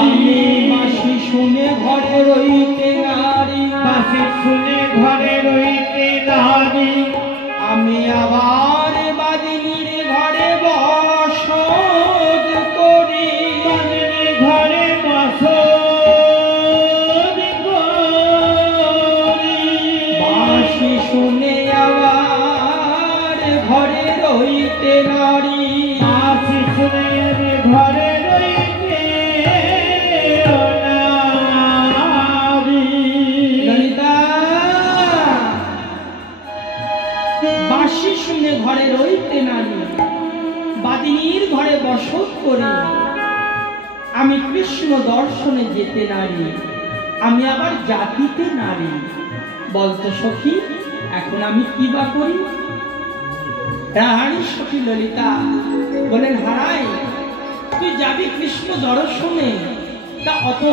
আমি বাঁশি শুনে ঘরে রইতে নারী, বাঁশি শুনে ঘরে রইতে নারী, আমি আবার বাদিনীর ঘরে বসত করি, বাদিনীর ঘরে বসত করি। বাঁশি শুনে আবার ঘরে রইতে নারী, বাঁশি শুনে ঘরে রইতে নারী। ললিতা বাঁশি শুনে ঘরে রইতে নারী, বাদিনীর ঘরে বসত করি, আমি কৃষ্ণ দর্শনে যেতে নারী, আমি আবার জাতিতে নারী। বলতো সখী এখন আমি কি বা করি? রাহারি সখী ললিতা বলেন, হারাই তুই যাবি কৃষ্ণ দর্শনে, তা অত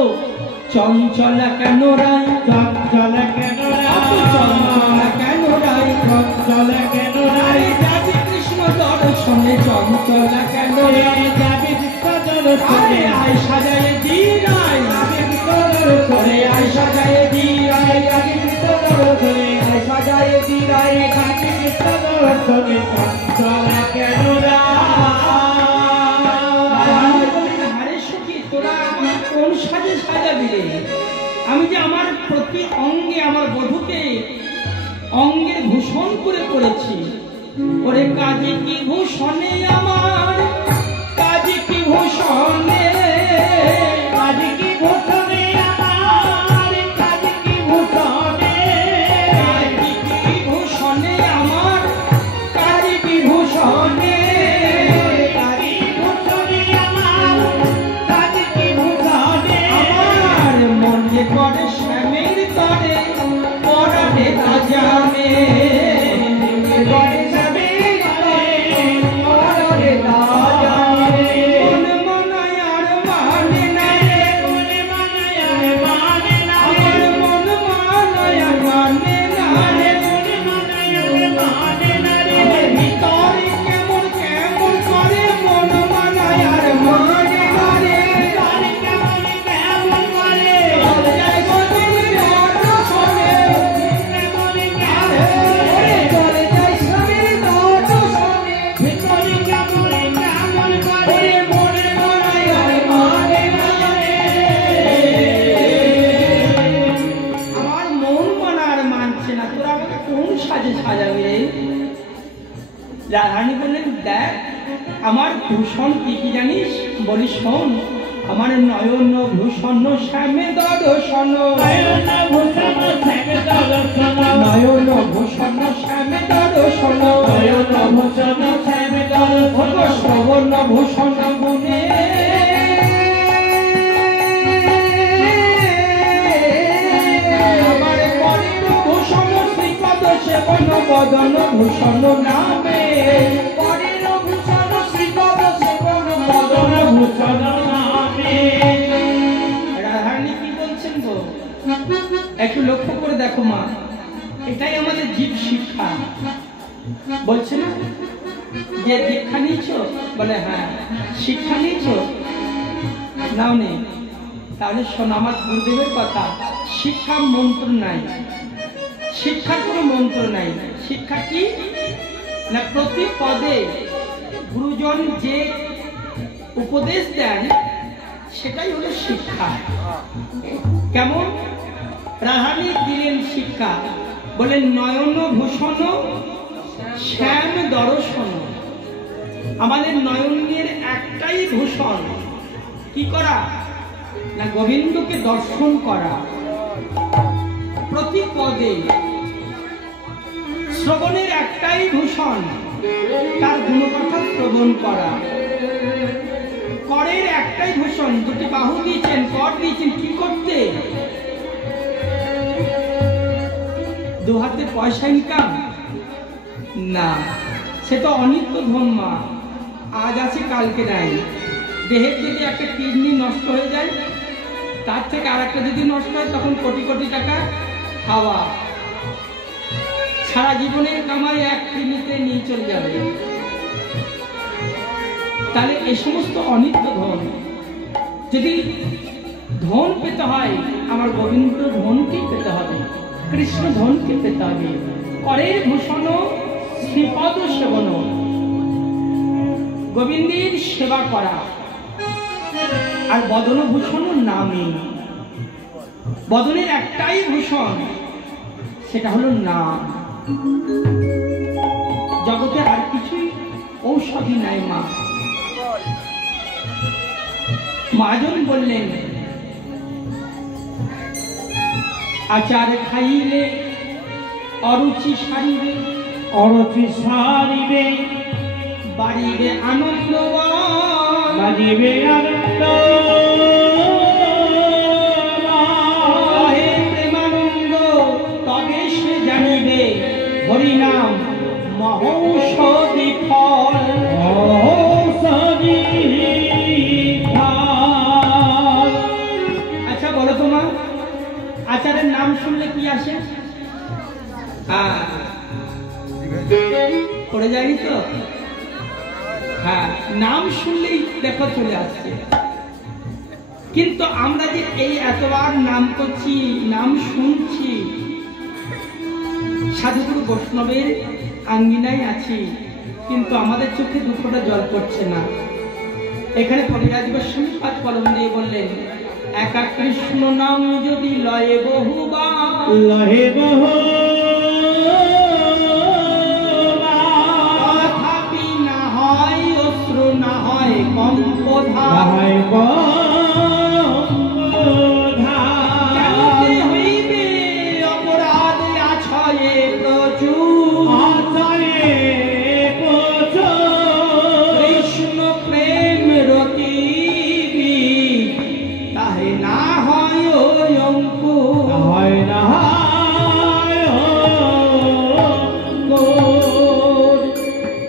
চঞ্চলা কেন রাই, চঞ্চলা কেন রাই, চঞ্চলা কেন রাই, চঞ্চলা কেন রাই, যাবি কৃষ্ণ দর্শনে চঞ্চলা কেন রাই, যাবি কৃষ্ণ দর্শনে আয় সাজায়ে দি রাই, যাবি কৃষ্ণ দর্শনে আয় সাজায়ে দি রাই, যাবি কৃষ্ণ দর্শনে আয় সাজায়ে দি রাই, যাবি কৃষ্ণ দর্শনে চঞ্চলা কেন রাই। হারে সখী তোরা কোন সাজে সাজাবি রে? আমি যে আমার প্রতি অঙ্গে আমার বধূকে অঙ্গের ভূষণ করে করেছি, ওরে কাজে কি ভূষণে আমার, কাজে কি ভূষণে, কাজে কি ভূষণে আমার, কাজে কি ভূষণে, কাজে কি ভূষণে আমার, কাজে কি ভূষণে, কাজে ভূষণে আমার, কাজে কি ভূষণে। আমার মন যে করে শ্যামের তরে পরাণে তা জানে, করে শ্যামের তরে পরাণে তা জানে, মন মনায় আর মানে না রে, মন মনায় আর মানে না রে, মন মনায় আর মানে না রে, মন মনায় আর মানে না রে, ভিতরে কেমন কেমন করে মন মনায় আর মানে না রে, ভিতরে কেমন কেমন করে চলে যায় গদির দর্শনে, কেমন কেমন চলে যায় স্বামীর দর্শনে, ভিতরে কেমন কেমন করে মনে মনায় আর মানে না রে। আমার মন মানার মানছে না, তোরা আমাকে কোন সাজে সাজাবি রে? রাধারানী বললেন, দেখ আমার ভূষণ কি কি জানিস? বলি শোন, আমার নয়ন ভূষণ শ্যামে দর্শন, নয়ন ভূষণ শ্যামে দর্শন, নয়ন ভূষণ শ্যামে দর্শন, নয়ন ভূষণ শ্যামে দর্শন, শ্রবণ ভূষণ গুণে আমার করিল ভূষণ শ্রীপদ সেবন বদন ভূষণ নামে, করিল ভূষণ শ্রীপদ সেবন বদন ভূষণ নামে। রাধারানী কি বলছেন গো? একটু লক্ষ্য করে দেখো মা, এটাই আমাদের জীব শিক্ষা। বলছে না যে দীক্ষা নিয়েছ? বলে হ্যাঁ। শিক্ষা নিয়েছ? নাও নেই। তাহলে শোনো আমার গুরুদেবের কথা, শিক্ষা মন্ত্র নাই, শিক্ষার কোনো মন্ত্র নাই। শিক্ষা কি না, প্রতি পদে গুরুজন যে উপদেশ দেন সেটাই হলো শিক্ষা। কেমন? রাধারানী দিলেন শিক্ষা, বলেন নয়ন ভূষণ শ্যাম দর্শন। আমাদের নয়নের একটাই ভূষণ, কি করা না, গোবিন্দকে দর্শন করা। প্রতি পদে শ্রবণের একটাই ভূষণ, তার গুণকথা শ্রবণ করা। করের একটাই ভূষণ, দুটি বাহু দিয়েছেন, কর দিয়েছেন কি করতে? দু হাতে পয়সা ইনকাম না, সে তো অনিত্য ধর্মা, আজ আছে কালকে নাই। দেহের যদি একটা কিডনি নষ্ট হয়ে যায়, তার থেকে আর একটা যদি নষ্ট হয়, তখন কোটি কোটি টাকা খাওয়া, সারা জীবনের কামাই এক কিডনিতে নিয়ে চলে যাবে। তাহলে এই সমস্ত অনিত্য ধন, যদি ধন পেতে হয় আমার গোবিন্দ ধনকে পেতে হবে, কৃষ্ণ ধনকে পেতে হবে। করের ভূষণ শ্রীপদ সেবন, গোবিন্দের সেবা করা। আর বদনভূষণ নামে, বদনের একটাই ভূষণ, সেটা হলো নাম। জগতে আর কিছুই ঔষধি নাই মা। মহাজন বললেন আচার খাইলে অরুচি সারিবে, অরুচি সারিবে, বাড়িবে আনন্দ, বাড়িবে আনন্দ, প্রেমানন্দ, তবে সে জানিবে হরিনাম মহৌষধি ফল। আচ্ছা বলো তো মা, আচারের নাম শুনলে কি আসে? পড়ে যায়নি তো? হ্যাঁ, নাম শুনলেই দেখো চলে আসছে। কিন্তু আমরা যে এই এতবার নাম করছি, নাম শুনছি, সাধুগুরু বৈষ্ণবের আঙ্গিনায় আছি, কিন্তু আমাদের চোখে দুঃখটা জল পড়ছে না। এখানে কবিরাজ গোস্বামী পাঁচ কলম দিয়ে বললেন, একা কৃষ্ণ নাম যদি লয়ে বহুবার, লহে বহু তথাপি না হয় অশ্রু, না হয় কম্পধার, জানতে হইবে অপরাধ আছয়ে প্রচুর, কৃষ্ণ প্রেম রতিবি, তাহে না হয় ওই অঙ্কুর।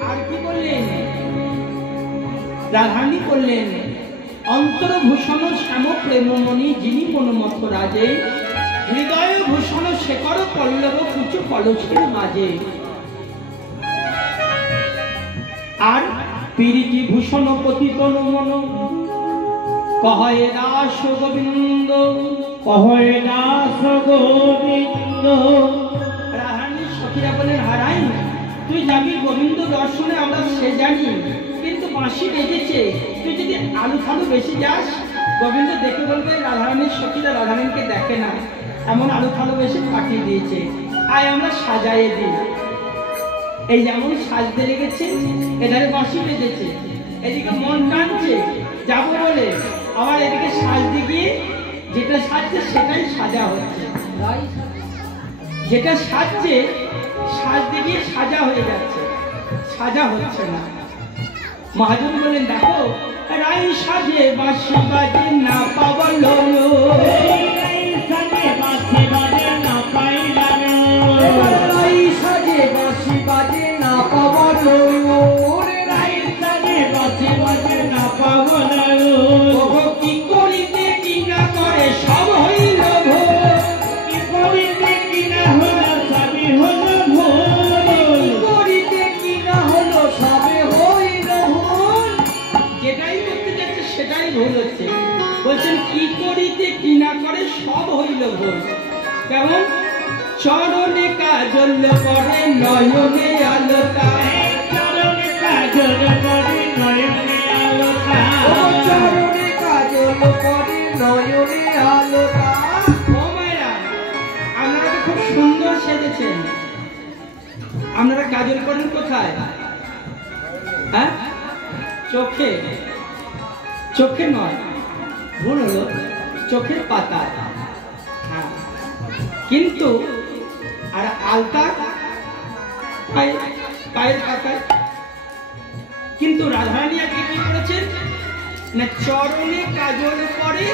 আর কি বললেন? রাধারানী বললেন, অন্তর্ভূষণ শ্যাম প্রেমমণি যিনি মনোমথ রাজে, হৃদয় ভূষণ শেখর পল্লব কুচ কলসের মাঝে। আর পিরিতি ভূষণ পতিতন মন, কহয়ে দাস গোবিন্দ, কহয়ে দাস গোবিন্দ। রাধারানীর সখীরা বলেন, হারাই তুই যাবি গোবিন্দ দর্শনে, আমরা সে জানি, কিন্তু বাঁশি বেজেছে, তুই যদি আলু ফালু বেশি যাস, গোবিন্দ দেখে বলবে রাধারানীর সখীরা রাধারানীকে দেখে না, এমন আলু ফালু বেশি পাঠিয়ে দিয়েছে, আয় আমরা সাজাইয়ে দিই। এই যেমন সাজতে লেগেছে, এধারে বাঁশি বেজেছে, এদিকে মন টানছে যাবো বলে, আবার এদিকে সাজতে গিয়ে যেটা সাজছে সেটাই সাজা হচ্ছে, যেটা সাজছে সাজতে গিয়ে সাজা হয়ে যাচ্ছে, সাজা হচ্ছে না। মহাজন বললেন, দেখো রাই সাজে বাঁশি বাজে না পাবল, রাই সাজে বাঁশি বাজে না পাইলাম, রাই সাজে বাঁশি বাজে না পাবল, রাই সাজে বাঁশি বাজে না পাবল। কি করিতে কি না করে সব হইল ভোর, কি করিতে কি না হলো সবই হলো ভুল, করিতে কি না হলো সবে হইল ভুল। যেটাই করতে যাচ্ছে সেটাই ভুল হচ্ছে। বলছেন কি করিতে কি না করে সব হইল ভুল। কেমন? চরণে কাজল করে নয়নে আলোকা, চরণে কাজল করে নয়নে আলোকা, চরণে কাজল করে নয়নে আলোকা। ও মায়েরা, আপনারা তো খুব সুন্দর সেজেছেন, আপনারা কাজল করেন কোথায়? হ্যাঁ, চোখে। চোখে নয়, ভুল হলো, চোখের পাতা। হ্যাঁ, কিন্তু আর আলতা পায়ের পাতায়। কিন্তু রাধারানী আজকে কি করেছেন না, চরণে কাজল করে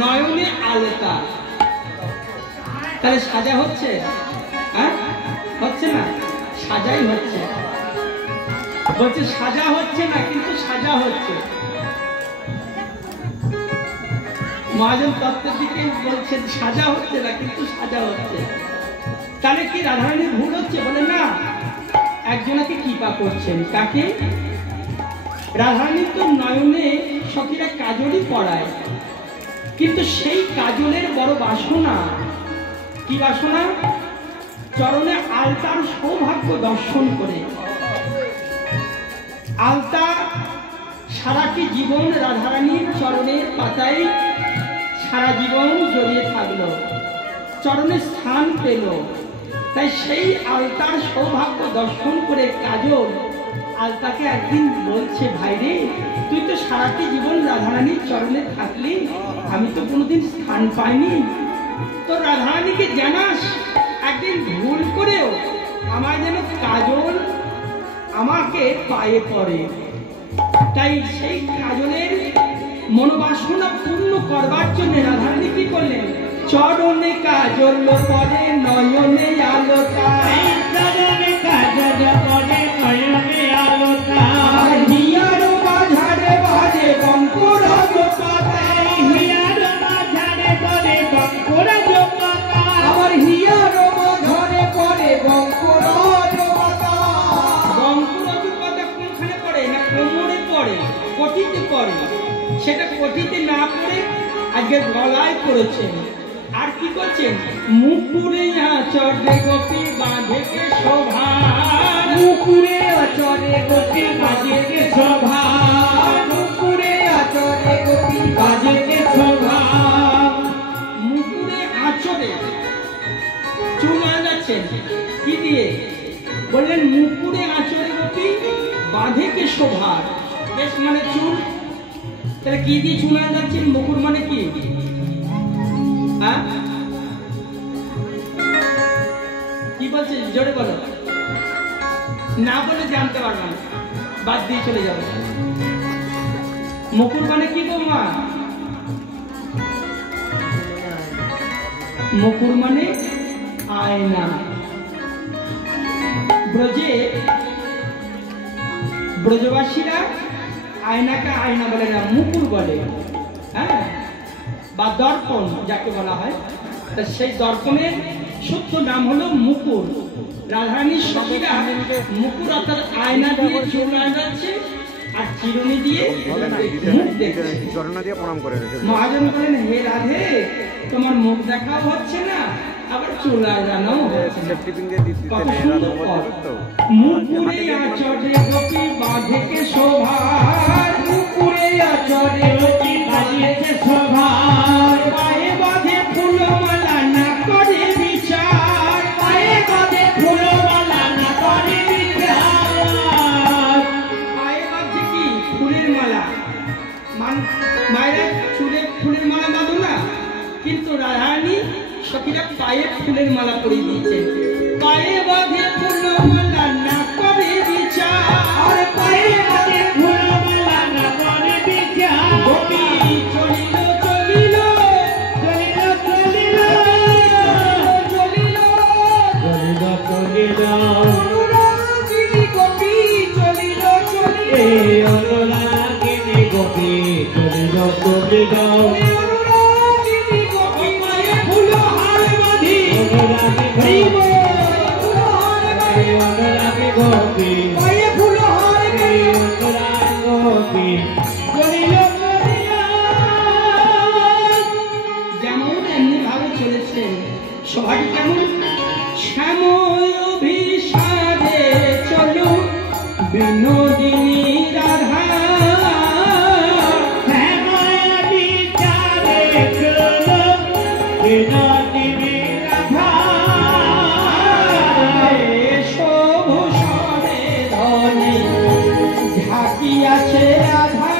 নয়নে আলতা। তাহলে সাজা হচ্ছে? হ্যাঁ, হচ্ছে না, সাজাই হচ্ছে। বলছে সাজা হচ্ছে না, কিন্তু সাজা হচ্ছে। মহাজন তত্ত্বের দিকে বলছেন সাজা হচ্ছে না, কিন্তু সাজা হচ্ছে। তাহলে কি রাধারানীর ভুল হচ্ছে? বলে না, একজনকে কৃপা করছেন। কাকে? রাধারানীর তো নয়নে সখীরা কাজলই পড়ায়, কিন্তু সেই কাজলের বড় বাসনা। কি বাসনা? চরণে আলতার সৌভাগ্য দর্শন করে। আলতা সারাটি জীবন রাধারানীর চরণের পাতায় সারা জীবন জড়িয়ে থাকলো, চরণে স্থান পেল। তাই সেই আলতার সৌভাগ্য দর্শন করে কাজল আলতাকে একদিন বলছে, ভাই রে, তুই তো সারাটি জীবন রাধারানীর চরণে থাকলি, আমি তো কোনোদিন স্থান পাইনি। তো রাধারানীকে জানাস একদিন ভুল করেও আমায় যেন কাজল আমাকে পায়ে পড়ে। তাই সেই কাজলের মনোবাসনা পূর্ণ করবার জন্য রাধারানী কি করলেন? চরণে কাজল পরে নয়নে আলোতা, চরণে কাজল পরে নয়নে আলোতা, হিয়ার মাঝারে বাজে বঙ্কুরাজ পাতা, হিয়ার মাঝারে পরে বঙ্কুরাজ পাতা, আমার হিয়ার মাঝারে পরে বঙ্কুরাজ পাতা। বঙ্কুরাজ পাতা কোনখানে পড়ে? না কোমরে পড়ে, কটিতে পড়ে। সেটা কটিতে না পড়ে আজকে গলায় পড়েছেন। আর কি করছেন? মুকুরে আচরে গোপী বাঁধে কে শোভা, মুকুরে আচরে গোপী বাজে কে শোভা, মুকুরে আচরে গোপী বাজে কে শোভা। মুকুরে আচরে চুল আনাচ্ছেন কি দিয়ে? বললেন মুকুরে আচরে গোপী বাঁধে কে শোভা। বেশ মানে চুল, তাহলে কি দিয়ে চুল আনাচ্ছেন? মুকুর মানে কি? হ্যাঁ কি বলছে? জোরে বলো। না বলে জানতে পারবে না, বাদ দিয়ে চলে যাবে। মুকুর মানে কি গো মা? মুকুর মানে আয়না। ব্রজে ব্রজবাসীরা আয়নাকে আয়না বলে না, মুকুর বলে। হ্যাঁ, বা দর্পণ যাকে বলা হয়। তা সেই দর্পণের সত্য নাম হলো মুকুর। রাধারানীর সখীরা মুকুর অর্থাৎ আয়না দিয়ে চুল আনাচ্ছে আর চিরুনি দিয়ে মুখ দেখছে। মহাজন বলেন, হে রাধে, তোমার মুখ দেখাও হচ্ছে না, আবার চুল আনাও হচ্ছে না। কত সুন্দর পদ। মুকুরে আচরে গোপী বাঁধে কে শোভা, মুকুরে আচরে গোপী বাঁধে কে শোভা, পায়ে বাঁধে ফুলমালা না করে বিচার, পায়ে বাঁধে ফুলমালা না করে বিচার। পায়ে বাঁধছে কি? ফুলের মালা। মায়েরা চুলে ফুলের মালা বাঁধো না, কিন্তু রাধারানী সখীরা পায়ে ফুলের মালা পরিয়ে দিয়েছেন। পায়ে বাঁধে ফুলমালা না করে বিচার, পায়ে বাঁধে ফুলমালা না করে বিচার। গোপী চলিল চলিল চলিল চলিল চলিল চলিল চলিল, অনুরাগিনী গোপী চলিল চলিল, এই অনুরাগিনী গোপী চলিল চলিল, অনুরাগিনী গোপী পায়ে ফুলহার বাঁধি, অনুরাগী গোপী পায়ে ফুলহার বাঁধি, অনুরাগী গোপী চলিল চলিল। যেমন এমনি ভাবে চলেছেন। সবাই কেমন? শ্যামল অভিসারে চলো বিনোদিনী রাধা, শ্যামল বিচারে চলো বিনোদিনী রাধা, শোভূষণে ধনে ঝাঁকিয়াছে রাধা,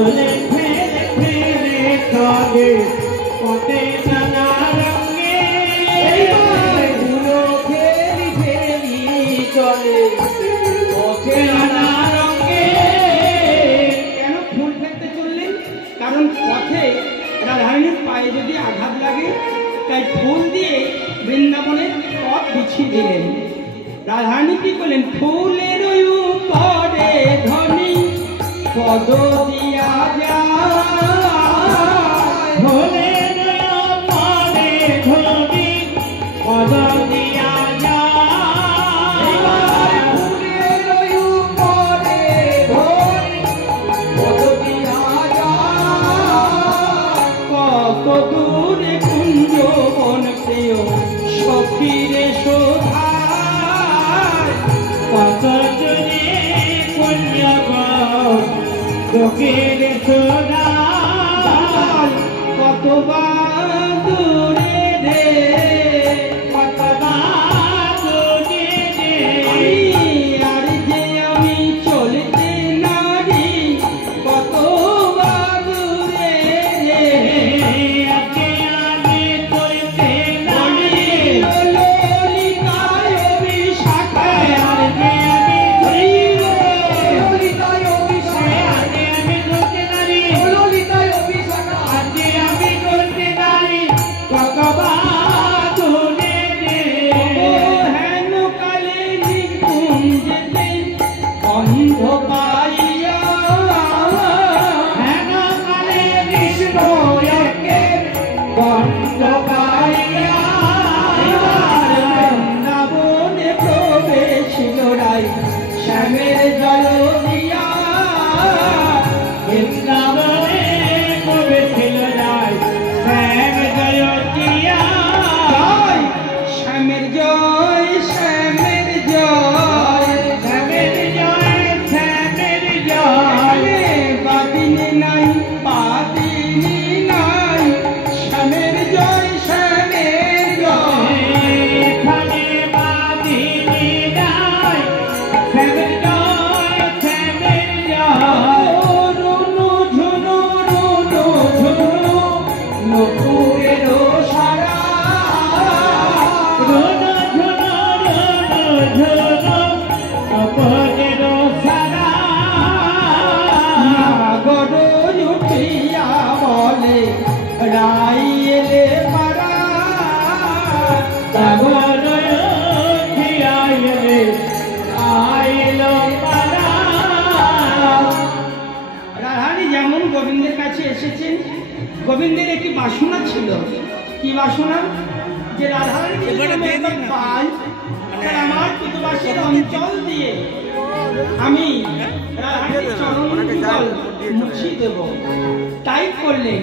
দোলে ফেলে ফেলে চলে পথে নানা রঙে ফুলো ফেলি ফেলি চলে পথে নানা রঙে। কেন ফুল ফেলতে চললেন? কারণ পথে রাধারানীর পায়ে যদি আঘাত লাগে তাই ফুল দিয়ে বৃন্দাবনের পথ বিছিয়ে দিলেন। রাধারানী কি করলেন? ফুলের উপরে ধনী পদ দিয়া যায়, ফুলের উপরে ধনী পদ দিয়া যায়, ফুলের উপরে ধনী পদ দিয়া যায়। কত দূরে কুঞ্জ বন প্রিয় সখীরে শোধায়, কত জনে পুণ্যগণ লোকের সোনায়, কত দূরে রে কত দূরে রে আর যে আমি চলতে নারী, কত দূরে রে আজকে আমি চলতে নারী, ললিতায় বিশাখায় আজকে আমি ললিতায় বিশাখায় আজকে আমি চলতে নারী, ললিতায় বিশাখায় আজকে আমি চলতে নারী, কত দূরে রে হেন কালে নিকুঞ্জেতে অন্ধ পাইয়া, হেন কালে কৃষ্ণ একের বন্ধ পাইয়া, বৃন্দাবনে প্রবেশিল রাই শ্যামের জল দিয়া, বৃন্দাবনে প্রবেশিল রায় শ্যাম জয়তিয়া, জয় শ্যামের জয়, শ্যামের জয়, শ্যামের জয় শ্যামের জয়, বাদিনী নাই বাদিনী নাই, শ্যামের জয়, শ্যামের জয়। এখানে বাদিনী নাই, শ্যামের জয় শ্যামের জয়, রুনু ঝুনু রুনু ঝুনু নকুরের সারা, রোনো ঝোনো রোনো ঝোনো অপরের সারা, নাগর উঠিয়া বলে রাই এলে পারা, সাগর উঠিয়াইলে আইল পারা। রাধারানী যেমন গোবিন্দের কাছে এসেছেন, গোবিন্দের একটি বাসনা ছিল। কি বাসনা? যে রাধারানী যদি আমি একবার পাই, তাহলে আমার পিতবাসের অঞ্চল দিয়ে আমি রাধারানীর চরণ যুগল মুছিয়ে দেব। তাই করলেন।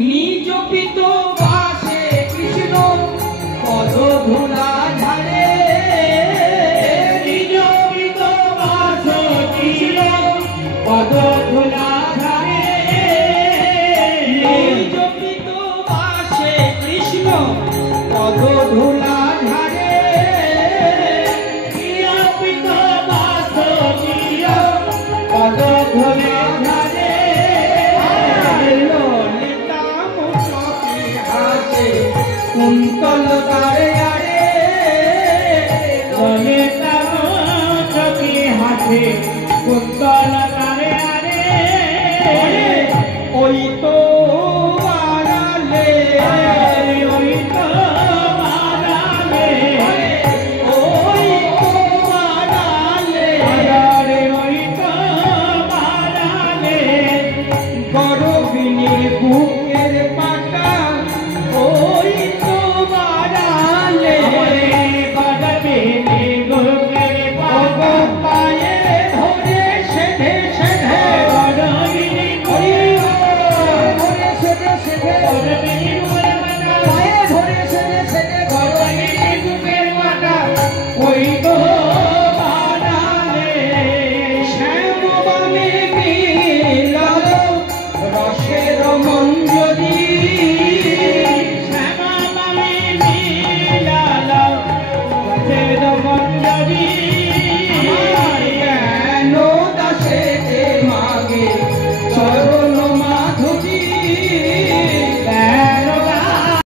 নিজ পিতবাসে কৃষ্ণ পদ ধুলা ঝাড়ে, নিজ পিতবাস ছিল পদ ধুলা ধারে, নিজ পিতবাসে কৃষ্ণ পদ ধুলা ঝাড়ে, প্রিয় পিতবাস ছিল পদ ধুলা ধারে, ললিতা মুখে হাসে কুন্তল তারে আরে, বলে তার চোখে হাসে কুন্তল তারে আরে, ওই তো আড়ালে, ওই তো মারালে, ওই তো আড়ালে, আরে ওই তো মারালে, গরবিনীর বুকের পাটা, ওই তো আড়ালে, বাজাবে গোপের বাবা পায়ে ধরে সেধে সেধে, বড়গিরি ধরে সেধে সেধে, বড়গিরি মোরে বাবা পায়ে ধরে সেধে সেধে, বড়গিরি গোপের বাবা ওই তো মারালে, শ্যাম বামে মিলাল রসের মঞ্জরি, শ্যামা বামে নীলাল রসের মঞ্জরি, কেন দাসে মাগে সর্ব